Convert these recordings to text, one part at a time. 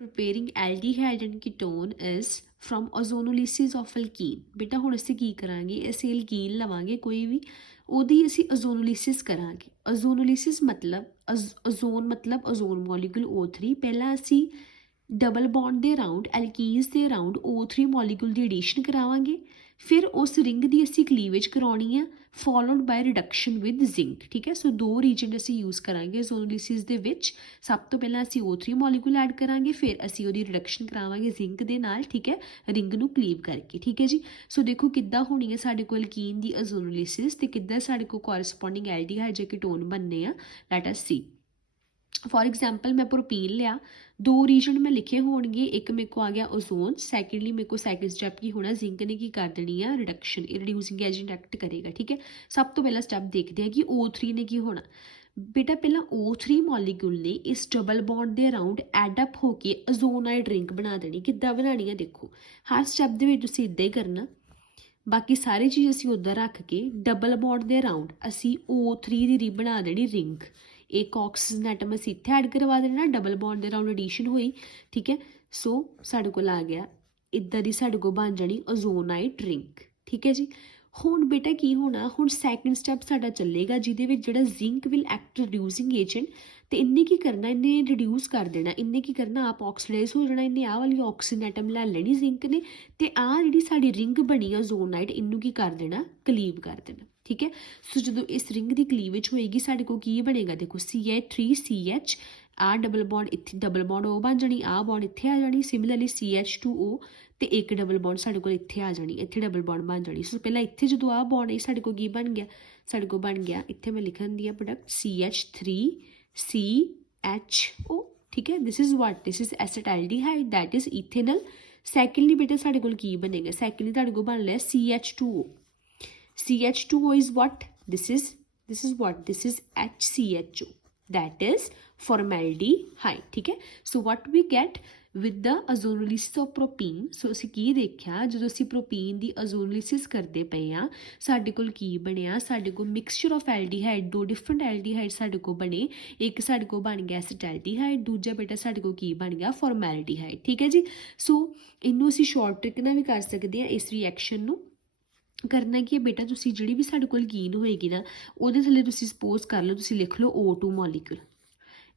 preparing aldehyde and ketone is from ozonolysis of alkene। बेटा हुण असीं की करांगे, असीं alkene लवांगे कोई भी, ਉਹਦੀ ਅਸੀਂ ਓਜ਼ੋਨੋਲਿਸਿਸ ਕਰਾਂਗੇ। ਓਜ਼ੋਨੋਲਿਸਿਸ ਮਤਲਬ ਓਜ਼ੋਨ ਮਤਲਬ ਓਜ਼ੋਨ ਮੋਲੀਕੂਲ O3। ਪਹਿਲਾਂ ਅਸੀਂ ਡਬਲ ਬੌਂਡ ਦੇ ਅਰਾਊਂਡ ਐਲਕੀਨਸ ਦੇ ਅਰਾਊਂਡ O3 ਮੋਲੀਕੂਲ ਦੀ ਐਡੀਸ਼ਨ ਕਰਾਵਾਂਗੇ। ਫਿਰ ਉਸ ਰਿੰਗ ਦੀ ਅਸੀਂ ਕਲੀਵੇਜ ਕਰਾਉਣੀ ਆ, followed bye reduction with zinc. ਠੀਕ ਹੈ, ਸੋ ਦੋ ਰੀਜਨ ਅਸੀਂ ਯੂਜ਼ ਕਰਾਂਗੇ ਓਜ਼ੋਨੋਲਿਸਿਸ ਦੇ ਵਿੱਚ। ਸਭ ਤੋਂ ਪਹਿਲਾਂ ਅਸੀਂ O3 ਮੋਲੀਕੂਲ ਐਡ ਕਰਾਂਗੇ, ਫਿਰ ਅਸੀਂ ਉਹਦੀ ਰਿਡਕਸ਼ਨ ਕਰਾਵਾਂਗੇ ਜ਼ਿੰਕ ਦੇ ਨਾਲ। ਠੀਕ ਹੈ, ਰਿੰਗ ਨੂੰ ਕਲੀਵ ਕਰਕੇ। ਠੀਕ ਹੈ ਜੀ, ਸੋ ਦੇਖੋ ਕਿੱਦਾਂ ਹੋਣੀ ਹੈ ਸਾਡੇ ਕੋਲ ਐਲਕੀਨ ਦੀ ਓਜ਼ੋਨੋਲਿਸਿਸ ਤੇ ਕਿੱਦਾਂ ਸਾਡੇ ਕੋਲ ਕੋਰਸਪੋਂਡਿੰਗ ਐਲਡੀਹਾਈਡ ਜਾਂ ਕੀਟੋਨ ਬਣਨੇ ਆ। Let us C. For example मैं प्रोपीन लिया, दो रीजन मैं लिखे होंगे, एक मेरे को आ गया ओजोन, सैकेंडली मेरे को सैकेंड स्टैप की होना, जिंक ने की कर देनी है रिडक्शन, रिड्यूसिंग एजेंट एक्ट करेगा। ठीक है, सब तो पहला स्टैप देखते हैं कि O3 ने की होना। बेटा पहला O3 मॉलीक्यूल ने इस डबल बॉन्ड के अराउंड एडअप होके ओजोनाइड रिंग बना देनी। किद्दां बनानी है देखो, हर स्टैप के तुसीं इदां ही करना। बाकी सारी चीज़ असीं उधर रख के डबल बॉन्ड के अराउंड असीं O3 की री बना देनी रिंग। एक ऑक्सीजन एटम असीं इत्थे ऐड करवा देना, डबल बॉन्ड के अराउंड एडिशन हुई। ठीक है, सो साडे कोल आ गया इदां दी साडे कोल बन जानी ओजोनाइड रिंग। ठीक है जी, हुण बेटा की होना, हुण सैकेंड स्टैप साडा चलेगा जिहदे विच जिहड़ा zinc will act reducing agent, तो इन्हें की करना, इन्हें रिड्यूस कर देना। इन्हें की करना, आप ऑक्सीडाइज हो जाना, इन्हें आ वाली ऑक्सीजन एटम लै लेनी जिंक ने, तो आ जी साडी रिंग बनी ओजोनाइड, इनू की कर देना, क्लीव कर देना। ठीक है, सो जो इस रिंग की क्लीवेज होएगी साडे को की बनेगा देखो CH3CH, आ डबल बॉन्ड इत्थे, डबल बॉन्ड ओ बन जानी, आ बॉन्ड इत्थे आ जानी, सिमिलरली CH2O तो एक डबल बॉन्ड साडे को इत्थे आ जानी, इत्थे डबल बॉन्ड बन जानी। सो पहला इत्थे जो आ बॉन्ड साडे को की बन गया, साडे को बन गया इत्थे मैं लिखन दी प्रोडक्ट CH3CHO। ठीक है, this is what, this is acetaldehyde, that is ethanol. Secondly बेटा साडे को की बनेगा, सैकेंडली साडे को बन लिया CH2O। CH2O is what? This is what? This is HCHO, that is formaldehyde। ठीक है, so what we get with the ozonolysis of propene, so ਅਸੀਂ ਕੀ ਦੇਖਿਆ ਜਦੋਂ ਅਸੀਂ ਪ੍ਰੋਪੀਨ ਦੀ ਓਜ਼ੋਨੋਲਿਸਿਸ ਕਰਦੇ ਪਏ ਆ, ਸਾਡੇ ਕੋਲ ਕੀ ਬਣਿਆ, ਸਾਡੇ ਕੋਲ ਮਿਕਸਚਰ ਆਫ ਐਲਡੀਹਾਈਡ, ਦੋ ਡਿਫਰੈਂਟ ਐਲਡੀਹਾਈਡ ਸਾਡੇ ਕੋਲ ਬਣੇ। ਇੱਕ ਸਾਡੇ ਕੋਲ ਬਣ ਗਿਆ ਐਸਿਟੈਲਡੀਹਾਈਡ, ਦੂਜਾ ਬੇਟਾ ਸਾਡੇ ਕੋਲ ਕੀ ਬਣ ਗਿਆ, ਫਾਰਮੈਲਡੀਹਾਈਡ। ਠੀਕ ਹੈ ਜੀ, ਸੋ ਇਹਨੂੰ ਅਸੀਂ ਸ਼ਾਰਟ ਟ੍ਰਿਕ ਨਾਲ ਵੀ ਕਰ ਸਕਦੇ ਹਾਂ। ਇਸ ਰਿਐਕਸ਼ਨ ਨੂੰ करना कि बेटा तुसी जिहड़ी भी साडे कोल कीन होएगी ना, ਉਹਦੇ ਥੱਲੇ ਤੁਸੀਂ ਸਪੋਜ਼ ਕਰ ਲਓ, ਤੁਸੀਂ ਲਿਖ ਲਓ O2 ਮੋਲੀਕੂਲ,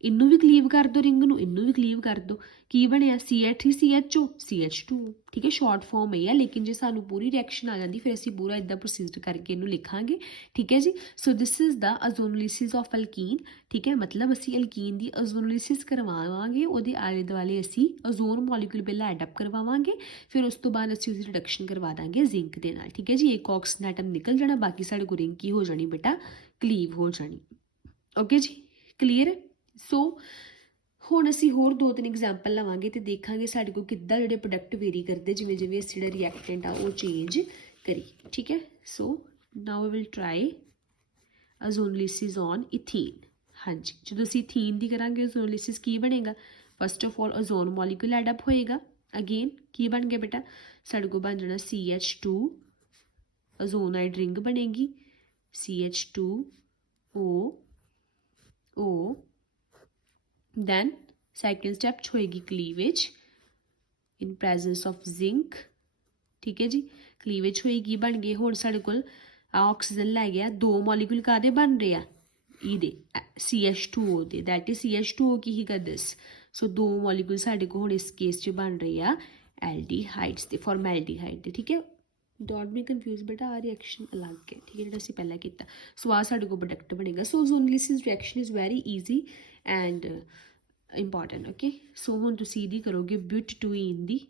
इनू भी क्लीव कर दो रिंग नू, इनू भी क्लीव कर दो, की बनया CH3CHO CH2। ठीक है, शॉर्ट फॉर्म है, लेकिन जो सानू पूरी रिएक्शन आ जाती फिर असीं पूरा इदा प्रोसीजर करके इनू लिखांगे। ठीक है जी, so this is the ozonolysis of alkene. ठीक है, मतलब असीं अल्कीन की ओजोनोलिसिस करवावांगे, उहदे आले दुआले असीं ओजोन मॉलीक्यूल पहला एडअप करवावांगे, फिर उस तो बाद असीं उसदी रिडक्शन करवा दांगे जिंक दे नाल। ठीक है जी, एक ऑक्सीजन एटम निकल जाना, बाकी साडे कोल रिंग की हो जानी बेटा, क्लीव हो जानी। ओके जी, क्लीयर है। सो ਹੁਣ ਅਸੀਂ ਹੋਰ ਦੋ ਤਿੰਨ ਐਗਜ਼ਾਮਪਲ ਲਵਾਂਗੇ ਤੇ ਦੇਖਾਂਗੇ ਸਾਡੇ ਕੋਲ ਕਿੱਦਾਂ ਜਿਹੜੇ ਪ੍ਰੋਡਕਟ ਵੇਰੀ ਕਰਦੇ ਜਿਵੇਂ ਜਿਵੇਂ ਅਸੀਂ ਜਿਹੜਾ ਰਿਐਕਟੈਂਟ ਆ ਉਹ ਚੇਂਜ ਕਰੀ। ਠੀਕ ਹੈ, so now we will try ozonolysis on ethene. ਹਾਂਜੀ, ਜਦੋਂ ਅਸੀਂ ਇਥੀਨ ਦੀ ਕਰਾਂਗੇ ਓਜ਼ੋਨੋਲਿਸਿਸ ਕੀ ਬਣੇਗਾ, first of all ozone molecule add up ਹੋਏਗਾ। ਅਗੇਨ ਕੀ ਬਣ ਗਿਆ ਬੇਟਾ, ਸਾਡੇ ਕੋਲ ਬਣ ਜਾਣਾ CH2, ਓਜ਼ੋਨਾਈਡ ਰਿੰਗ ਬਣੇਗੀ CH2O। then second step होएगी cleavage in presence of zinc. ठीक है जी, क्लीवेज होएगी, बन गए हुण साडे कोल ऑक्सीजन लै गया, दो मॉलीक्यूल कादे बन रहे हैं, इहदे CH2O they, that is CH2O की ही कर दिस। सो दो मॉलीक्यूल साडे को हुण इस केस च बन रहे हैं एल्डिहाइड्स ते फॉर्मैल्डिहाइड दे। ठीक है, डोंट बी कन्फ्यूज बेटा, आ रिएक्शन अलग है। ठीक है, जो असीं पहला कीता, सो आ साडे को प्रोडक्ट बनेगा। So ozonolysis reaction is very easy and important. Okay, so हुण तुसीं इहदी करोगे ब्यूटेटुईन दी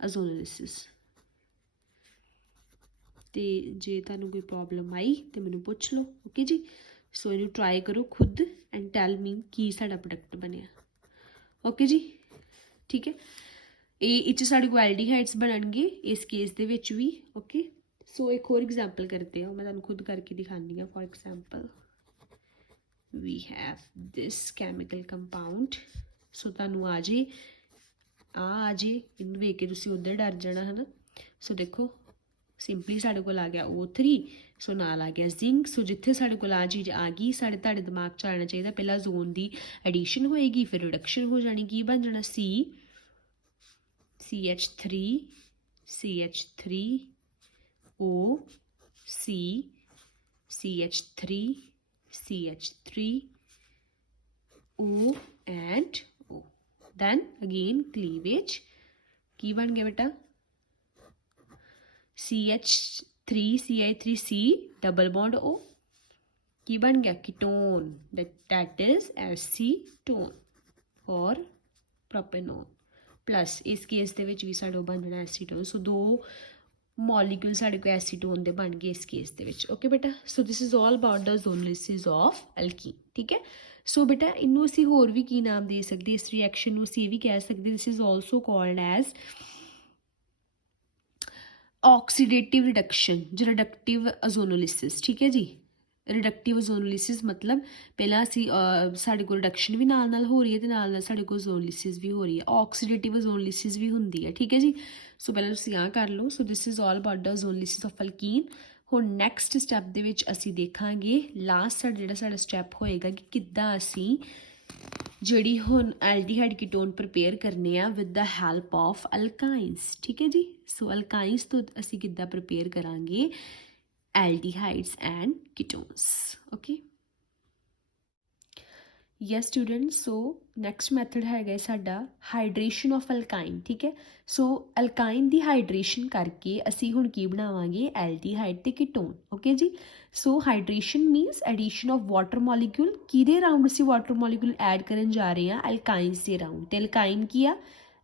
ओजोनोलिसिस, तो जे तुहानूं कोई प्रॉब्लम आई तो मैनूं पुछ लो। ओके जी, सो इहनूं ट्राई करो खुद एंड टैल मी की साडा प्रोडक्ट बनिया। ओके जी, ठीक है, ये साढ़े को एल्डिहाइड्स बननगे इस केस दे विच भी। ओके, सो एक होर एग्जाम्पल करते हैं, मैं तुहानूं खुद करके दिखानी हाँ। For example we have this chemical compound, so तुहानूं आ जे इनूं वेख के तुसीं उधर डर जाना है ना। सो देखो सिंपली साढ़े कोल आ गया O3, सो नाल आ गया जिंक। सो जिथे साढ़े कोल आ चीज़ आ गई, साढ़े तुहाडे दिमाग च आना चाहिए पहला जोन की एडिशन होएगी, फिर रिडक्शन हो जानी, की बन जाना CH3 CH3 O C CH3 CH3 O and O. Then again cleavage की बन गया बेटा CH3 CH3C double bond O की बन गया कीटोन that is एसीटोन और प्रोपेनोन प्लस इस केस ਦੇ ਵਿੱਚ ਵੀ ਸਾਡਾ ਬਣ ਜਾਣਾ ਐਸੀਟੋਨ ਸੋ ਦੋ ਮੋਲੀਕਿਊਲ ਸਾਡੇ ਕੋਲ ਐਸੀਟੋਨ ਦੇ ਬਣ ਗਏ ਇਸ ਕੇਸ ਦੇ ਵਿੱਚ ਓਕੇ ਬੇਟਾ so this is all about the zonolysis of alkene ਠੀਕ ਹੈ ਸੋ ਬੇਟਾ ਇਹਨੂੰ ਅਸੀਂ ਹੋਰ ਵੀ ਕੀ ਨਾਮ ਦੇ ਸਕਦੇ ਇਸ ਰਿਐਕਸ਼ਨ ਨੂੰ ਅਸੀਂ ਇਹ ਵੀ ਕਹਿ ਸਕਦੇ this is also called as oxidative reduction ਜਾਂ ਰਿਡਕਟਿਵ ਓਜ਼ੋਨੋਲਿਸਿਸ ਠੀਕ ਹੈ ਜੀ ਰਿਡਕਟਿਵ ਓਜ਼ੋਨੋਲਿਸਿਸ ਮਤਲਬ ਪਹਿਲਾਂ ਅਸੀਂ ਸਾਡੇ ਕੋਲ ਰਿਡਕਸ਼ਨ ਵੀ ਨਾਲ ਨਾਲ ਹੋ ਰਹੀ ਹੈ ਅਤੇ ਨਾਲ ਨਾਲ ਸਾਡੇ ਕੋਲ ਓਜ਼ੋਨੋਲਿਸਿਸ ਵੀ ਹੋ ਰਹੀ ਹੈ ਆਕਸੀਡੇਟਿਵ ਓਜ਼ੋਨੋਲਿਸਿਸ ਵੀ ਹੁੰਦੀ ਹੈ ਠੀਕ ਹੈ ਜੀ ਸੋ ਪਹਿਲਾਂ ਤੁਸੀਂ ਆਹ ਕਰ ਲਓ so this is all about the ozonolysis of alkene ਹੁਣ ਨੈਕਸਟ ਸਟੈਪ ਦੇ ਵਿੱਚ ਅਸੀਂ ਦੇਖਾਂਗੇ ਲਾਸਟ ਜਿਹੜਾ ਸਾਡਾ ਸਟੈਪ ਹੋਏਗਾ ਕਿ ਕਿੱਦਾਂ ਅਸੀਂ ਜਿਹੜੀ ਹੁਣ ਐਲਡੀਹਾਈਡ ਕੀਟੋਨ ਪ੍ਰਪੇਅਰ ਕਰਨੇ ਆ ਵਿਦ ਦ ਹੈਲਪ ਆਫ ਅਲਕਾਈਨਸ ਠੀਕ ਹੈ ਜੀ ਸੋ ਅਲਕਾਈਨਸ ਤੋਂ ਅਸੀਂ ਕਿੱਦਾਂ ਪ੍ਰਪੇਅਰ ਕਰਾਂਗੇ aldehydes and ketones okay yes students so next method है साडा hydration of alkyne ठीक है so alkyne ਦੀ hydration करके ਅਸੀਂ ਹੁਣ ਕੀ ਬਣਾਵਾਂਗੇ aldehyde ਤੇ ketone okay जी so hydration means addition of water molecule ਕਿਹਦੇ ਰਾਉਂਡ ਅਸੀਂ water molecule add ਕਰਨ ਜਾ ਰਹੇ ਹਾਂ alkynes ਦੇ ਰਾਉਂਡ ਤੇ alkyne ਕੀ ਆ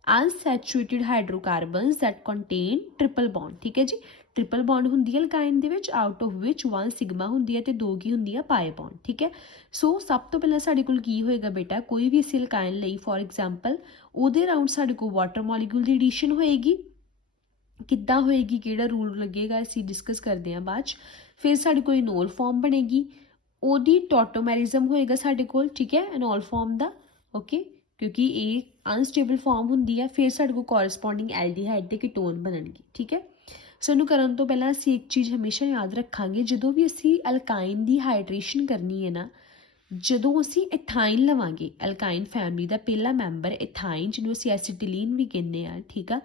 unsaturated hydrocarbons that contain triple bond ਠੀਕ ਹੈ ਜੀ ट्रिपल बॉन्ड होंदी है alkyne they which out of which 1 sigma होंदी है ते 2 की होंदी है पाई बॉन्ड ठीक है सो सब तो पहला साडे कोल की होएगा बेटा कोई भी असीं अल्काइन लई फॉर एग्जाम्पल ओहदे राउंड साडे कोल वाटर मॉलिक्यूल दी एडिशन होएगी किद्दां होएगी किहड़ा रूल लगेगा असीं डिस्कस करदे हां बाद च फिर साडे कोल इनोल फॉर्म बनेगी ओहदी टॉटोमेरिज्म होएगा साडे कोल ठीक है इनोल फॉर्म दा ओके क्योंकि ये अनस्टेबल फॉर्म होंदी है फिर साडे कोल कोरस्पोंडिंग एल्डिहाइड ते कीटोन बनणगे ठीक है ਸਾਨੂੰ ਕਰਨ ਤੋਂ ਪਹਿਲਾਂ ਅਸੀਂ ਇੱਕ ਚੀਜ਼ ਹਮੇਸ਼ਾ ਯਾਦ ਰੱਖਾਂਗੇ ਜਦੋਂ ਵੀ ਅਸੀਂ ਅਲਕਾਈਨ ਦੀ ਹਾਈਡਰੇਸ਼ਨ ਕਰਨੀ ਹੈ ਨਾ ਜਦੋਂ ਅਸੀਂ ਇਥਾਈਨ ਲਵਾਂਗੇ ਅਲਕਾਈਨ ਫੈਮਿਲੀ ਦਾ ਪਹਿਲਾ ਮੈਂਬਰ ਇਥਾਈਨ ਜਿਹਨੂੰ ਅਸੀਂ ਐਸੀਟਿਲੀਨ ਵੀ ਕਹਿੰਦੇ ਆ ਠੀਕ ਆ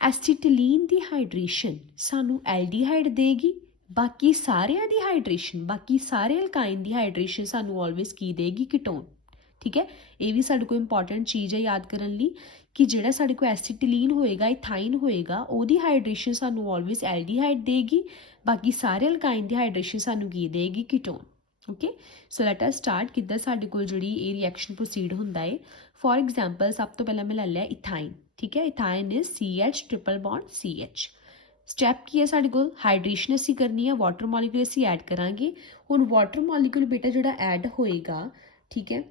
ਐਸੀਟਿਲੀਨ ਦੀ ਹਾਈਡਰੇਸ਼ਨ ਸਾਨੂੰ ਐਲਡੀਹਾਈਡ ਦੇਗੀ ਬਾਕੀ ਸਾਰਿਆਂ ਦੀ ਹਾਈਡਰੇਸ਼ਨ ਬਾਕੀ ਸਾਰੇ ਅਲਕਾਈਨ ਦੀ ਹਾਈਡਰੇਸ਼ਨ ਸਾਨੂੰ ਆਲਵੇਜ਼ ਕੀ ਦੇਗੀ ਕੀਟੋਨ ਠੀਕ ਹੈ ਇਹ ਵੀ ਸਾਡੇ ਕੋਲ ਇੰਪੋਰਟੈਂਟ ਚੀਜ਼ ਹੈ ਯਾਦ ਕਰਨ ਲਈ ਕਿ ਜਿਹੜਾ ਸਾਡੇ ਕੋਲ ਐਸੀਟਿਲੀਨ ਹੋਏਗਾ ਇਥਾਈਨ ਹੋਏਗਾ ਉਹਦੀ ਹਾਈਡਰੇਸ਼ਨ ਸਾਨੂੰ ਆਲਵੇਜ਼ ਐਲਡੀਹਾਈਡ ਦੇਗੀ ਬਾਕੀ ਸਾਰੇ ਅਲਕਾਈਨ ਦੀ ਹਾਈਡਰੇਸ਼ਨ ਸਾਨੂੰ ਕੀ ਦੇਗੀ ketone okay so let us start ਕਿੱਦਾਂ ਸਾਡੇ ਕੋਲ ਜਿਹੜੀ ਇਹ ਰਿਐਕਸ਼ਨ ਪ੍ਰੋਸੀਡ ਹੁੰਦਾ ਹੈ ਫॉर ਐਗਜ਼ਾਮਪਲ ਸਭ ਤੋਂ ਪਹਿਲਾਂ ਮੈਂ ਲੈ ਲਿਆ ਇਥਾਈਨ ਠੀਕ ਹੈ ethyne is CH triple bond CH step ਕੀ ਹੈ ਸਾਡੇ ਕੋਲ ਹਾਈਡਰੇਸ਼ਨ ਅਸੀਂ ਕਰਨੀ ਹੈ ਵਾਟਰ ਮੋਲੀਕਿਊਲ ਅਸੀਂ ਐਡ ਕਰਾਂਗੇ ਹੁਣ ਵਾਟਰ ਮੋਲੀਕਿਊਲ ਬੇਟਾ ਜਿਹੜਾ ਐਡ ਹੋਏਗਾ ਠੀਕ ਹੈ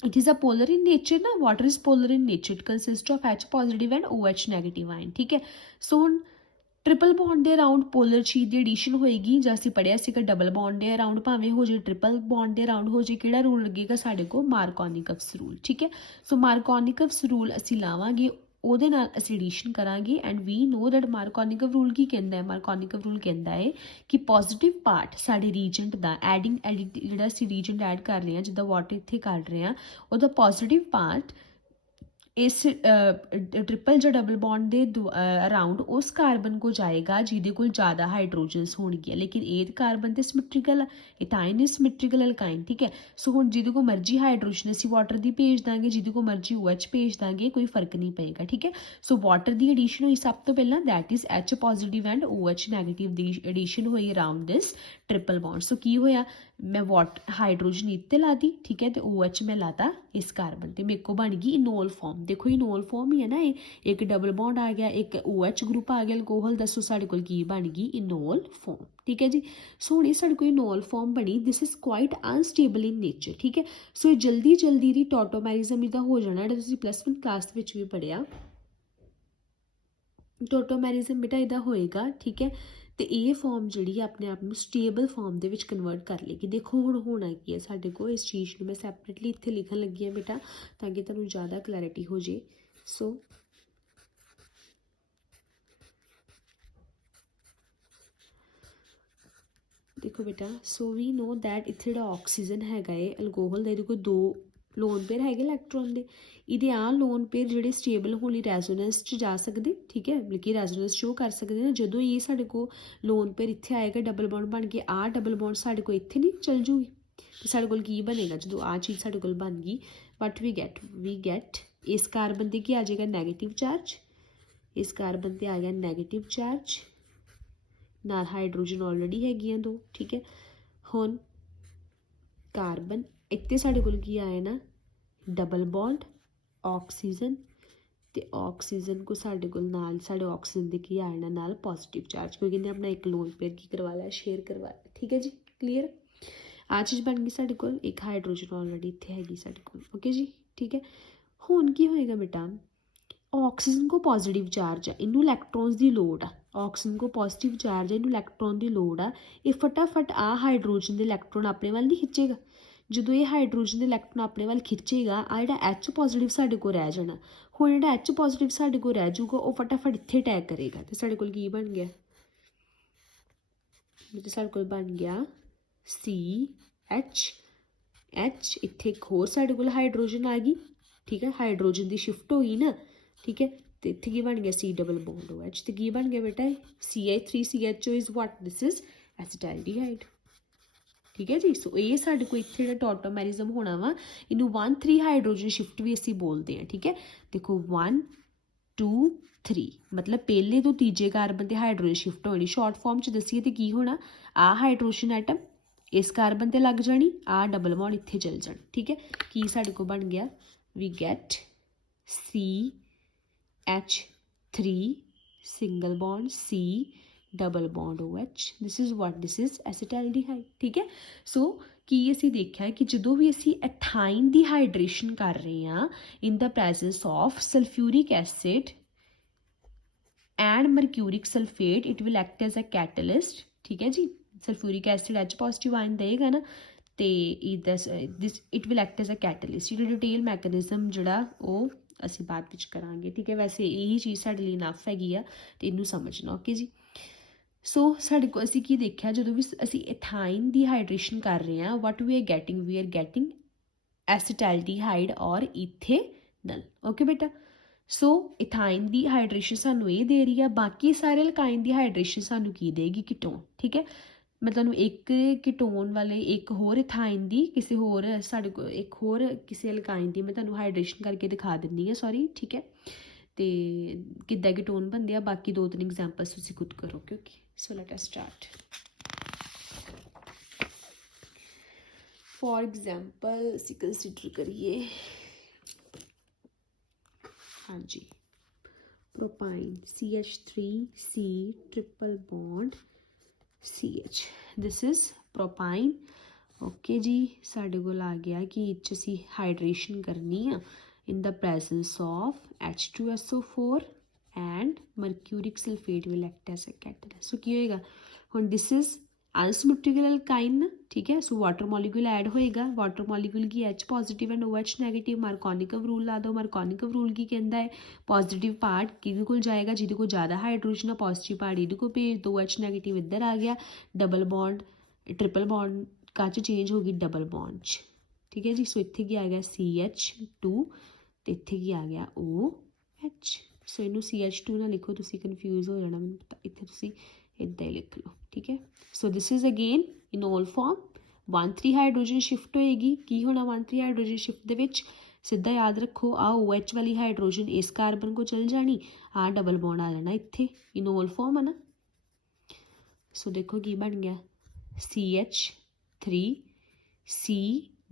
it is a polar in nature na water is polar in nature it consists of H positive and OH negative ion ठीक है so ਹੁਣ ट्रिपल बॉन्ड ਦੇ ਅਰਾਊਂਡ ਪੋਲਰ ਚੀਜ਼ ਦੀ ਐਡੀਸ਼ਨ ਹੋਏਗੀ ਜਾਂ ਅਸੀਂ ਪੜਿਆ ਸੀਗਾ ਡਬਲ ਬੌਂਡ ਦੇ ਅਰਾਊਂਡ ਭਾਵੇਂ ਹੋ ਜੇ ਟ੍ਰਿਪਲ ਬੌਂਡ ਦੇ ਅਰਾਊਂਡ ਹੋ ਜੇ ਕਿਹੜਾ ਰੂਲ ਲੱਗੇਗਾ ਸਾਡੇ ਕੋਲ ਮਾਰਕੋਨਿਕਵਸ ਰੂਲ ਠੀਕ ਹੈ ਸੋ ਮਾਰਕੋਨਿਕਵਸ ਰੂਲ ਅਸੀਂ ਲਾਵਾਂਗੇ ਉਹਦੇ ਨਾਲ ਅਸੀਂ ਐਡੀਸ਼ਨ ਕਰਾਂਗੇ and we know that Markovnikov rule ਕੀ ਕਹਿੰਦਾ ਹੈ ਮਾਰਕੋਨਿਕਵ ਰੂਲ ਕਹਿੰਦਾ ਹੈ ਕਿ ਪੋਜ਼ਿਟਿਵ ਪਾਰਟ ਸਾਡੇ ਰੀਜੈਂਟ ਦਾ ਐਡਿੰਗ ਜਿਹੜਾ ਅਸੀਂ ਰੀਜੈਂਟ ਐਡ ਕਰ ਰਹੇ ਹਾਂ ਜਿੱਦਾਂ ਵਾਟਰ ਇੱਥੇ ਕੱਢ ਰਹੇ ਹਾਂ ਉਹਦਾ ਪੋਜ਼ਿਟਿਵ ਪਾਰਟ इस ट्रिपल जो डबल बॉन्ड के अराउंड उस कार्बन को जाएगा जिहदे कोल ज़्यादा हाइड्रोजनस होणगियां लेकिन ए कार्बन तो symmetrical ethyne is symmetrical alkyne ठीक है सो हुण जिहदे को मर्जी हाइड्रोजन असीं वाटर दी भेज दांगे जिहदे को मर्जी OH भेज दांगे कोई फर्क नहीं पेगा ठीक है सो वाटर की एडिशन हुई सब तो पहला that is H positive and OH negative की एडिशन हुई around this triple bond so की होया मैं हाइड्रोजन इत्ते ला दी ठीक है तो OH मैं लाता इस कार्बन तो मेरे को बन गई इनोल फॉर्म देखो इनोल फॉर्म ही है ना एक डबल बॉन्ड आ गया एक OH ग्रुप आ गया अल्कोहल दसो साढ़े कोल की बन गई इनोल फॉर्म ठीक है जी सो हुण साढ़े कोल इनोल फॉर्म बनी this is quite unstable in nature ठीक है सो जल्दी जल्दी दी टॉटोमेरिज्म इहदा हो जाना जिहड़ा तुसीं +1 क्लास विच भी पढ़िया टॉटोमेरिज्म बेटा इहदा होएगा ठीक है तो ये फॉर्म जी अपने आप में स्टेबल फॉर्म के कन्वर्ट कर लेगी देखो हुण होना की है साडे को इस चीज़ को मैं सैपरेटली इत्थे लिखन लगी हाँ बेटा ताकि तुहानूं ज़्यादा क्लैरिटी हो जाए सो देखो बेटा सो वी नो दैट इत्थे जिहड़ा ऑक्सीजन हैगा है अल्कोहल दा इहदे कोल 2 ਲੋਨ ਪੇਅਰ ਹੈਗੇ ਇਲੈਕਟ੍ਰੋਨ ਦੇ। ਇਹਦੇ ਆ ਲੋਨ ਪੇਅਰ ਜਿਹੜੇ ਸਟੇਬਲ ਹੋਣ ਲਈ ਰੈਜ਼ੋਨੈਂਸ 'ਚ ਜਾ ਸਕਦੇ, ਠੀਕ ਹੈ, ਬਲਕਿ ਰੈਜ਼ੋਨੈਂਸ ਸ਼ੋ ਕਰ ਸਕਦੇ ਨੇ। ਜਦੋਂ ਇਹ ਸਾਡੇ ਕੋਲ ਲੋਨ ਪੇਅਰ ਇੱਥੇ ਆਏਗਾ ਡਬਲ ਬੌਂਡ ਬਣ ਕੇ, ਆਹ ਡਬਲ ਬੌਂਡ ਸਾਡੇ ਕੋਲ ਇੱਥੇ ਨਹੀਂ ਚੱਲ ਜੂਗੀ, ਤੇ ਸਾਡੇ ਕੋਲ ਕੀ ਬਣੇਗਾ ਜਦੋਂ ਆਹ ਚੀਜ਼ ਸਾਡੇ ਕੋਲ ਬਣ ਗਈ? ਵਟ ਵੀ ਗੈਟ ਇਸ ਕਾਰਬਨ 'ਤੇ ਕੀ ਆ ਜਾਏਗਾ? Negative charge. ਇਸ ਕਾਰਬਨ 'ਤੇ ਆ ਗਿਆ ਨੈਗੇਟਿਵ ਚਾਰਜ, ਨਾਲ ਹਾਈਡਰੋਜਨ ਆਲਰੇਡੀ ਹੈਗੀਆਂ 2, ਠੀਕ ਹੈ। ਹੁਣ ਕਾਰਬਨ ਇੱਥੇ ਸਾਡੇ ਕੋਲ ਕੀ ਆਇਆ ਨਾ? ਡਬਲ ਬੌਂਡ ਆਕਸੀਜਨ, ਤੇ ਆਕਸੀਜਨ ਕੋ ਸਾਡੇ ਕੋਲ ਨਾਲ ਸਾਡੇ ਆਕਸੀਜਨ ਦੇ ਕੀ ਆਇਆ ਨਾਲ ਪੋਜ਼ਿਟਿਵ ਚਾਰਜ, ਕਿਉਂਕਿ ਇਹਨੇ ਆਪਣਾ ਇੱਕ ਲੋਨ ਪੇਅਰ ਕੀ ਕਰਵਾ ਲਿਆ? ਸ਼ੇਅਰ ਕਰਵਾ ਲਿਆ, ਠੀਕ ਹੈ ਜੀ, ਕਲੀਅਰ। ਆਹ ਚੀਜ਼ ਬਣ ਗਈ ਸਾਡੇ ਕੋਲ। ਇੱਕ ਹਾਈਡਰੋਜਨ ਆਲਰੇਡੀ ਇੱਥੇ ਹੈਗੀ ਸਾਡੇ ਕੋਲ, ਓਕੇ ਜੀ, ਠੀਕ ਹੈ। ਹੁਣ ਕੀ ਹੋਏਗਾ ਬੇਟਾ? ਆਕਸੀਜਨ ਕੋ ਪੋਜ਼ਿਟਿਵ ਚਾਰਜ ਆ, ਇਹਨੂੰ ਇਲੈਕਟ੍ਰੋਨਸ ਦੀ ਲੋੜ ਆ। ਆਕਸੀਜਨ ਕੋ ਪੋਜ਼ਿਟਿਵ ਚਾਰਜ ਹੈ, ਇਹਨੂੰ ਇਲੈਕਟ੍ਰੋਨ ਦੀ ਲੋੜ ਆ। ਇਹ ਫਟਾਫਟ ਆ ਹਾਈਡਰੋਜਨ ਦੇ ਇਲੈਕਟ੍ਰੋਨ ਆਪਣੇ ਵੱਲ ਨਹੀਂ ਖਿੱਚੇਗਾ। ਜਦੋਂ ਇਹ ਹਾਈਡਰੋਜਨ ਦੇ ਇਲੈਕਟ੍ਰੋਨ ਆਪਣੇ ਵੱਲ ਖਿੱਚੇਗਾ, ਆ ਜਿਹੜਾ H ਪੋਜ਼ਿਟਿਵ ਸਾਡੇ ਕੋਲ ਰਹਿ ਜਾਣਾ। ਹੁਣ ਜਿਹੜਾ H ਪੋਜ਼ਿਟਿਵ ਸਾਡੇ ਕੋਲ ਰਹਿ ਜਾਊਗਾ, ਉਹ ਫਟਾਫਟ ਇੱਥੇ ਅਟੈਕ ਕਰੇਗਾ, ਤੇ ਸਾਡੇ ਕੋਲ ਕੀ ਬਣ ਗਿਆ? ਤੇ ਸਾਡੇ ਕੋਲ ਬਣ ਗਿਆ CH। ਇੱਥੇ ਇੱਕ ਹੋਰ ਸਾਡੇ ਕੋਲ ਹਾਈਡਰੋਜਨ ਆ ਗਈ, ਠੀਕ ਹੈ, ਹਾਈਡਰੋਜਨ ਦੀ ਸ਼ਿਫਟ ਹੋ ਗਈ ਨਾ, ਠੀਕ ਹੈ, ਤੇ ਇੱਥੇ ਕੀ ਬਣ ਗਿਆ? C ਡਬਲ ਬੌਂਡ OH, ਤੇ ਕੀ ਬਣ ਗਿਆ ਬੇਟਾ? CH3CHO is what? This is acetaldehyde, ਠੀਕ ਹੈ ਜੀ। ਸੋ ਇਹ ਸਾਡੇ ਕੋਲ ਇੱਥੇ ਜਿਹੜਾ ਟੌਟੋਮੈਰਿਜ਼ਮ ਹੋਣਾ ਵਾ, ਇਹਨੂੰ 1-3 ਹਾਈਡਰੋਜਨ ਸ਼ਿਫਟ ਵੀ ਅਸੀਂ ਬੋਲਦੇ ਹਾਂ, ਠੀਕ ਹੈ। ਦੇਖੋ 1 2 3, ਮਤਲਬ ਪਹਿਲੇ ਤੋਂ ਤੀਜੇ ਕਾਰਬਨ 'ਤੇ ਹਾਈਡਰੋਜਨ ਸ਼ਿਫਟ ਹੋਣੀ। ਸ਼ਾਰਟ ਫਾਰਮ 'ਚ ਦੱਸੀਏ ਤਾਂ ਕੀ ਹੋਣਾ? ਆਹ ਹਾਈਡਰੋਜਨ ਐਟਮ ਇਸ ਕਾਰਬਨ 'ਤੇ ਲੱਗ ਜਾਣੀ, ਆਹ ਡਬਲ ਬੌਂਡ ਇੱਥੇ ਚਲ ਜਾਣਾ, ਠੀਕ ਹੈ। ਕੀ ਸਾਡੇ ਕੋਲ ਬਣ ਗਿਆ? We get CH3 single bond C double bond OH, this is what? This is acetaldehyde, ਠੀਕ ਹੈ। ਸੋ ਕੀ ਅਸੀਂ ਦੇਖਿਆ ਕਿ ਜਦੋਂ ਵੀ ਅਸੀਂ ਐਥਾਈਨ ਦੀ ਹਾਈਡਰੇਸ਼ਨ ਕਰ ਰਹੇ ਹਾਂ in the presence of sulphuric acid and mercuric sulphate, it will act as a catalyst, ਠੀਕ ਹੈ ਜੀ। Sulphuric acid H positive ion ਦੇਗਾ ਨਾ, ਤੇ this it will act as a catalyst. ਇਹਦਾ ਡਿਟੇਲ ਮੈਕੈਨਿਜ਼ਮ ਜਿਹੜਾ ਉਹ ਅਸੀਂ ਬਾਅਦ ਵਿੱਚ ਕਰਾਂਗੇ, ਠੀਕ ਹੈ। ਵੈਸੇ ਇਹੀ ਚੀਜ਼ ਸਾਡੇ ਲਈ ਇਨਫ ਹੈਗੀ ਆ, ਤੇ ਇਹਨੂੰ ਸਮਝਣਾ, ਓਕੇ ਜੀ। ਸੋ ਸਾਡੇ ਕੋਲ ਅਸੀਂ ਕੀ ਦੇਖਿਆ? ਜਦੋਂ ਵੀ ਅਸੀਂ ਐਥਾਈਨ ਦੀ ਹਾਈਡਰੇਸ਼ਨ ਕਰ ਰਹੇ ਹਾਂ, ਵਟ ਵੀ ਆਰ ਗੈਟਿੰਗ ਐਸੀਟਾਲਡੀਹਾਈਡ ਔਰ ਇਥੇਨਲ, ਓਕੇ ਬੇਟਾ। ਸੋ ਇਥਾਈਨ ਦੀ ਹਾਈਡਰੇਸ਼ਨ ਸਾਨੂੰ ਇਹ ਦੇ ਰਹੀ ਆ, ਬਾਕੀ ਸਾਰੇ ਅਲਕਾਈਨ ਦੀ ਹਾਈਡਰੇਸ਼ਨ ਸਾਨੂੰ ਕੀ ਦੇਗੀ? ਕੀਟੋਨ, ਠੀਕ ਹੈ। ਮੈਂ ਤੁਹਾਨੂੰ ਇੱਕ ਕੀਟੋਨ ਵਾਲੇ ਇੱਕ ਹੋਰ ਇਥਾਈਨ ਦੀ ਕਿਸੇ ਹੋਰ ਸਾਡੇ ਕੋਲ ਇੱਕ ਹੋਰ ਕਿਸੇ ਅਲਕਾਈਨ ਦੀ ਮੈਂ ਤੁਹਾਨੂੰ ਹਾਈਡਰੇਸ਼ਨ ਕਰਕੇ ਦਿਖਾ ਦਿੰਦੀ ਹਾਂ, ਸੌਰੀ, ਠੀਕ ਹੈ। ਤੇ ਕਿੱਦਾਂ ਕੀਟੋਨ ਬਣਦੇ ਆ, ਬਾਕੀ 2-3 ਐਗਜ਼ਾਮਪਲਸ ਤੁਸੀਂ ਖੁਦ ਕਰੋਗੇ, okay. So let us start. For example ਅਸੀਂ ਕੰਸੀਡਰ ਕਰੀਏ, ਹਾਂਜੀ, propyne CH3C triple bond CH, this is propyne, okay ਜੀ। ਸਾਡੇ ਕੋਲ ਆ ਗਿਆ ਕਿ ਇਹ 'ਚ ਅਸੀਂ ਹਾਈਡਰੇਸ਼ਨ ਕਰਨੀ ਆ in the presence of H2SO4 and mercuric sulfate will act as a catalyst। so ਕੀ ਹੋਏਗਾ ਹੁਣ? this is unsymmetrical alkyne, ਠੀਕ ਹੈ। ਸੋ ਵਾਟਰ ਮੋਲੀਕੂਲ ਐਡ ਹੋਏਗਾ। ਵਾਟਰ ਮੋਲੀਕੂਲ ਕੀ H positive and OH negative. Markovnikov rule ਲਾ ਦਿਓ। ਮਾਰਕੋਨਿਕਵ rule ਕੀ ਕਹਿੰਦਾ ਹੈ? ਪੋਜ਼ਿਟਿਵ ਪਾਰਟ ਕਿਹਦੇ ਕੋਲ ਜਾਏਗਾ? ਜਿਹਦੇ ਕੋਲ ਜ਼ਿਆਦਾ ਹਾਈਡਰੋਜਨ ਆ, ਪੋਜ਼ਿਟਿਵ ਪਾਰਟ ਇਹਦੇ ਕੋਲ ਭੇਜ ਦਿਓ। OH ਨੈਗੇਟਿਵ ਇੱਧਰ ਆ ਗਿਆ। ਡਬਲ ਬੌਂਡ ਟ੍ਰਿਪਲ ਬੌਂਡ ਕੱਚ ਚੇਂਜ ਹੋ ਗਈ ਡਬਲ ਬੌਂਡ 'ਚ, ਠੀਕ ਹੈ ਜੀ। ਸੋ ਇੱਥੇ ਕੀ ਆ ਗਿਆ? CH2, ਤੇ ਇੱਥੇ ਕੀ ਆ ਗਿਆ? OH। ਸੋ ਇਹਨੂੰ CH2 ਨਾ ਲਿਖੋ, ਤੁਸੀਂ ਕਨਫਿਊਜ਼ ਹੋ ਜਾਣਾ, ਮੈਨੂੰ ਪਤਾ। ਇੱਥੇ ਤੁਸੀਂ ਇੱਦਾਂ ਹੀ ਲਿਖ ਲਓ, ਠੀਕ ਹੈ। So this is again enol form 1-3 hydrogen shift ਹੋਏਗੀ। ਕੀ ਹੋਣਾ 1-3 ਹਾਈਡਰੋਜਨ ਸ਼ਿਫਟ ਦੇ ਵਿੱਚ? ਸਿੱਧਾ ਯਾਦ ਰੱਖੋ, ਆ OH ਵਾਲੀ ਹਾਈਡਰੋਜਨ ਇਸ ਕਾਰਬਨ ਕੋ ਚਲ ਜਾਣੀ, ਆ ਡਬਲ ਬੌਂਡ ਆ ਜਾਣਾ ਇੱਥੇ, ਇਨ ਓਲ ਫਾਰਮ ਹੈ ਨਾ। ਸੋ ਦੇਖੋ ਕੀ ਬਣ ਗਿਆ? CH3C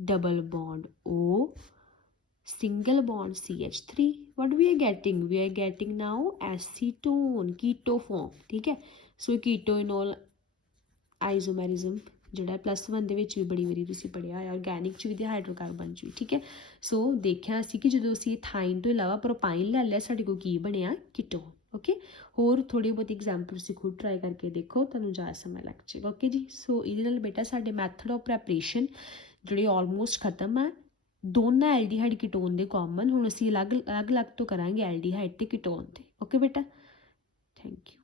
double bond O single bond CH3। what we are getting now acetone, keto form, ठीक है। सो कीटोइनोल आइसोमेरिज्म ਜਿਹੜਾ +1 ਦੇ ਵਿੱਚ ਵੀ ਬੜੀ ਵਾਰੀ ਤੁਸੀਂ ਪੜ੍ਹਿਆ ਹੈ, ਆਰਗੈਨਿਕ 'ਚ ਵੀ ਅਤੇ ਹਾਈਡਰੋਕਾਰਬਨ 'ਚ ਵੀ, ਠੀਕ ਹੈ। ਸੋ ਦੇਖਿਆ ਅਸੀਂ ਕਿ ਜਦੋਂ ਅਸੀਂ ਥਾਈਨ ਤੋਂ ਇਲਾਵਾ ਪ੍ਰੋਪਾਈਨ ਲੈ ਲਿਆ, ਸਾਡੇ ਕੋਲ ਕੀ ਬਣਿਆ? ਕੀਟੋਨ, ਓਕੇ। ਹੋਰ ਥੋੜ੍ਹੀ ਬਹੁਤੀ ਐਗਜ਼ਾਮਪਲ ਤੁਸੀਂ ਖੁਦ ਟਰਾਈ ਕਰਕੇ ਦੇਖੋ, ਤੁਹਾਨੂੰ ਜ਼ਿਆਦਾ ਸਮਾਂ ਲੱਗ ਜਾਏਗਾ, ਓਕੇ ਜੀ। ਸੋ ਇਹਦੇ ਨਾਲ ਬੇਟਾ ਸਾਡੇ ਮੈਥਡ ਆਫ ਪ੍ਰੈਪਰੇਸ਼ਨ ਜਿਹੜੇ ਆਲਮੋਸਟ ਖਤਮ ਆ। ਦੋਨਾਂ ਐਲਡੀਹਾਈਡ ਕੀਟੋਨ ਦੇ ਕਾਮਨ, ਹੁਣ ਅਸੀਂ ਅਲੱਗ ਤੋਂ ਕਰਾਂਗੇ ਐਲਡੀਹਾਈਡ ਅਤੇ ਕੀਟੋਨ 'ਤੇ, ਓਕੇ ਬੇਟਾ। Thank you.